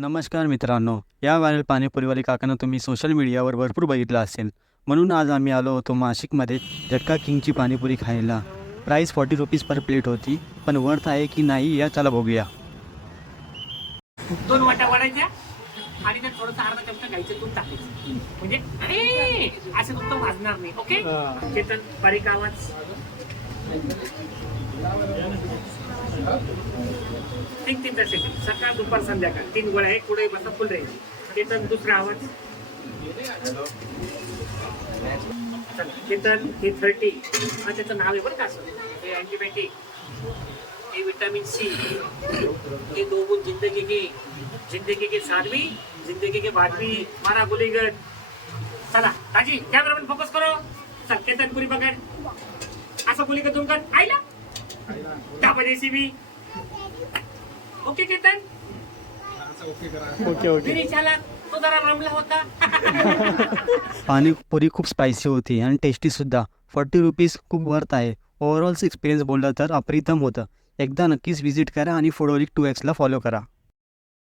नमस्कार मित्रांनो, या व्हायरल पाणीपुरीवाले काकांना तुम्ही सोशल मीडियावर भरपूर बघितलं असेल. म्हणून आज आम्ही आलो होतो नाशिकमध्ये झटका किंगची पाणीपुरी खायला. प्राईस 40 रुपीज पर प्लेट होती, पण वर्थ आहे की नाही या चला बघूया. 2 वाट्या वाढायच्या आणि त्यात थोडंसं अर्धा चमचा गाईचं तूप टाकायचं. म्हणजे असं नुसतं भाजणार नाही. ओके, केतन बारीक आवाज. तीन सेकंड. सकाळ दुपार संध्याकाळ 3 गोळ्या आहे. पुढे बसा फुल राहील. केतन दुसरा आवाज. केतन हे 30 हा त्याचं नाव आहे बरं का. असं हे अँटीबायोटिक, हे विटामिन सी, हे 2 गुण जिंदगी के साधवी, जिंदगी के बादवी, मारा गुलीगड. चला ताजी कॅमेरामॅन फोकस करो. चल केतन पुरी पकड. असं गुली का तुमकन आईला त्या जेसीबी. Okay Ketan, okay. फिर चला तो जरा रमला होता. पाणीपुरी खूप स्पायसी होती आणि टेस्टीसुद्धा. 40 रुपीज खूप वर्थ आहे. ओव्हरऑलचं एक्सपिरियन्स बोललं तर अप्रतिम होतं. एकदा नक्कीच व्हिजिट करा आणि फूडोलिक 2Xला फॉलो करा.